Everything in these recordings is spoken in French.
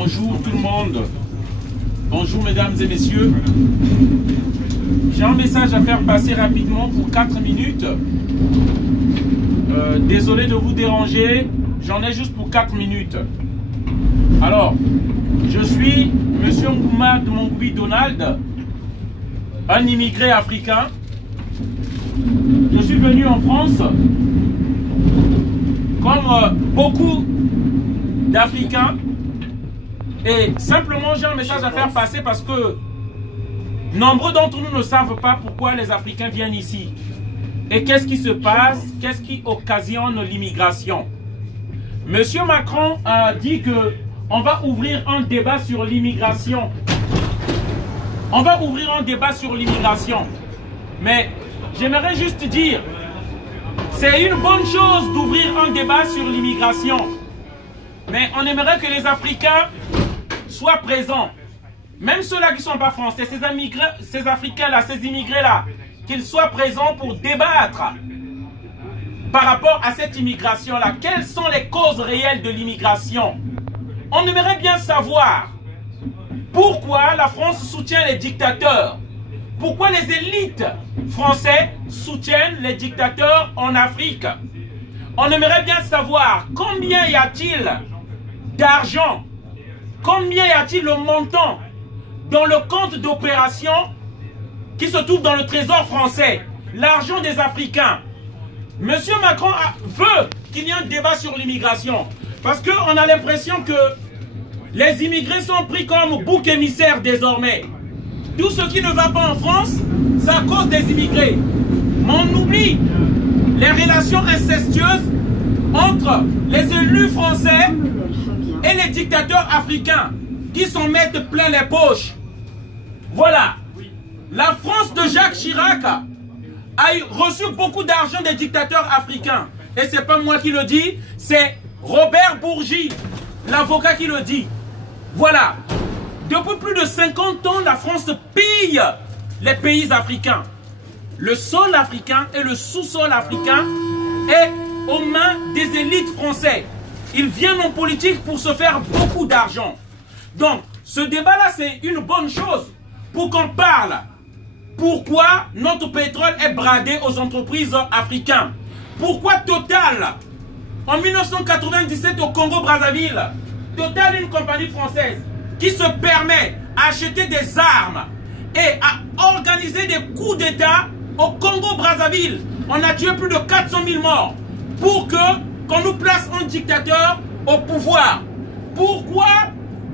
Bonjour tout le monde. Bonjour mesdames et messieurs. J'ai un message à faire passer rapidement pour 4 minutes. Désolé de vous déranger. J'en ai juste pour 4 minutes. Alors, je suis Monsieur Ngouma de Mongoubi Donald, un immigré africain. Je suis venu en France comme beaucoup d'Africains et simplement j'ai un message à faire passer parce que nombreux d'entre nous ne savent pas pourquoi les Africains viennent ici et qu'est-ce qui se passe, qu'est-ce qui occasionne l'immigration. Monsieur Macron a dit que on va ouvrir un débat sur l'immigration. On va ouvrir un débat sur l'immigration. Mais j'aimerais juste dire, c'est une bonne chose d'ouvrir un débat sur l'immigration. Mais on aimerait que les Africains soient présents. Même ceux-là qui ne sont pas français, ces Africains-là, ces immigrés-là, qu'ils soient présents pour débattre par rapport à cette immigration-là. Quelles sont les causes réelles de l'immigration? On aimerait bien savoir pourquoi la France soutient les dictateurs. Pourquoi les élites françaises soutiennent les dictateurs en Afrique? On aimerait bien savoir combien y a-t-il d'argent, combien y a-t-il le montant dans le compte d'opération qui se trouve dans le trésor français, l'argent des Africains. Monsieur Macron veut qu'il y ait un débat sur l'immigration parce qu'on a l'impression que les immigrés sont pris comme bouc émissaire désormais. Tout ce qui ne va pas en France, c'est à cause des immigrés. Mais on oublie les relations incestueuses entre les élus français et les dictateurs africains qui s'en mettent plein les poches. Voilà. La France de Jacques Chirac a reçu beaucoup d'argent des dictateurs africains. Et ce n'est pas moi qui le dis, c'est Robert Bourgi, l'avocat qui le dit. Voilà. Depuis plus de 50 ans, la France pille les pays africains. Le sol africain et le sous-sol africain est aux mains des élites françaises. Ils viennent en politique pour se faire beaucoup d'argent. Donc, ce débat-là, c'est une bonne chose pour qu'on parle. Pourquoi notre pétrole est bradé aux entreprises africaines? Pourquoi Total, en 1997 au Congo-Brazzaville, Total est une compagnie française qui se permet d'acheter des armes et à organiser des coups d'État au Congo-Brazzaville. On a tué plus de 400 000 morts pour qu'on nous place un dictateur au pouvoir. Pourquoi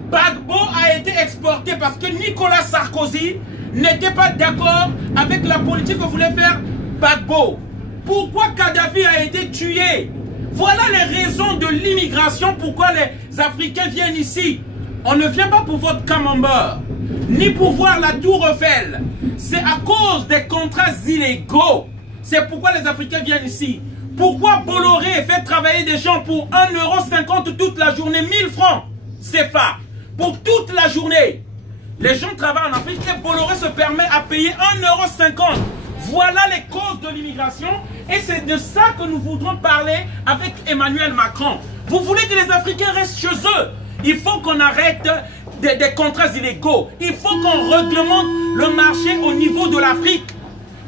Gbagbo a été exporté? Parce que Nicolas Sarkozy n'était pas d'accord avec la politique que voulait faire Gbagbo. Pourquoi Kadhafi a été tué? Voilà les raisons de l'immigration, pourquoi les Africains viennent ici. On ne vient pas pour votre camembert, ni pour voir la tour Eiffel. C'est à cause des contrats illégaux. C'est pourquoi les Africains viennent ici. Pourquoi Bolloré fait travailler des gens pour 1,50 € toute la journée, 1000 francs CFA, pour toute la journée? Les gens travaillent en Afrique et Bolloré se permet à payer 1,50 €. Voilà les causes de l'immigration et c'est de ça que nous voudrons parler avec Emmanuel Macron. Vous voulez que les Africains restent chez eux? Il faut qu'on arrête des contrats illégaux. Il faut qu'on réglemente le marché au niveau de l'Afrique.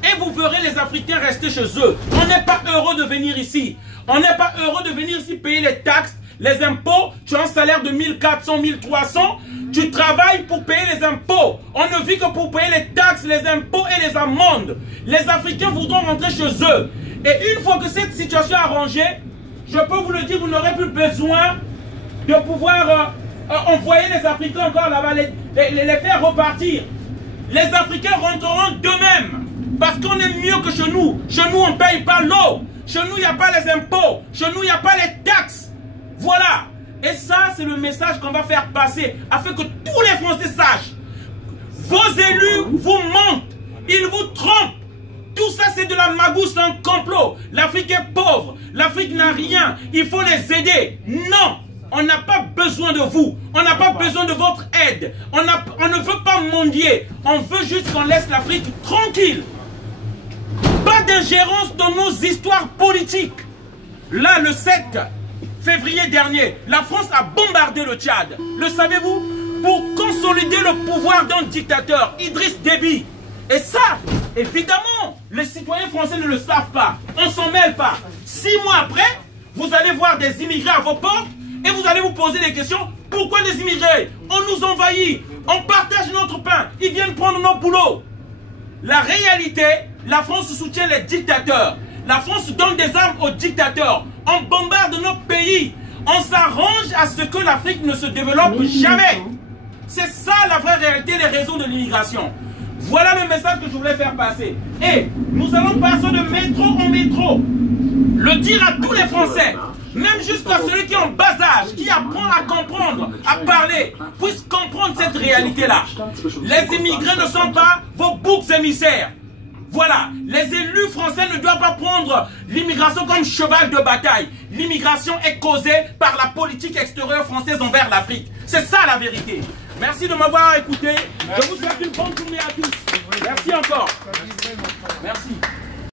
Et vous verrez les Africains rester chez eux. On n'est pas heureux de venir ici. On n'est pas heureux de venir ici payer les taxes, les impôts. Tu as un salaire de 1400, 1300. Tu travailles pour payer les impôts. On ne vit que pour payer les taxes, les impôts et les amendes. Les Africains voudront rentrer chez eux. Et une fois que cette situation est arrangée, je peux vous le dire, vous n'aurez plus besoin de pouvoir envoyer les Africains encore là-bas, les faire repartir. Les Africains rentreront d'eux-mêmes. Parce qu'on est mieux que chez nous. Chez nous, on ne paye pas l'eau. Chez nous, il n'y a pas les impôts. Chez nous, il n'y a pas les taxes. Voilà. Et ça, c'est le message qu'on va faire passer afin que tous les Français sachent. Vos élus vous mentent. Ils vous trompent. Tout ça, c'est de la magouille, c'est un complot. L'Afrique est pauvre. L'Afrique n'a rien. Il faut les aider. Non. On n'a pas besoin de vous. On n'a pas besoin de votre aide. On ne veut pas mendier. On veut juste qu'on laisse l'Afrique tranquille. Pas d'ingérence dans nos histoires politiques. Là, le 7 février dernier, la France a bombardé le Tchad. Le savez-vous? Pour consolider le pouvoir d'un dictateur, Idriss Déby. Et ça, évidemment, les citoyens français ne le savent pas. On ne s'en mêle pas. 6 mois après, vous allez voir des immigrés à vos portes et vous allez vous poser des questions. Pourquoi les immigrés? On nous envahit, on partage notre pain, ils viennent prendre nos boulots. La réalité, la France soutient les dictateurs. La France donne des armes aux dictateurs. On bombarde notre pays. On s'arrange à ce que l'Afrique ne se développe jamais. C'est ça la vraie réalité, les raisons de l'immigration. Voilà le message que je voulais faire passer. Et nous allons passer de métro en métro. Le dire à tous les Français, même jusqu'à celui qui est en bas âge, qui apprend à comprendre, à parler, puisse comprendre cette réalité-là. Les immigrés ne sont pas vos boucs émissaires. Voilà, les élus français ne doivent pas prendre l'immigration comme cheval de bataille. L'immigration est causée par la politique extérieure française envers l'Afrique. C'est ça la vérité. Merci de m'avoir écouté. Je vous souhaite une bonne journée à tous. Merci encore. Merci.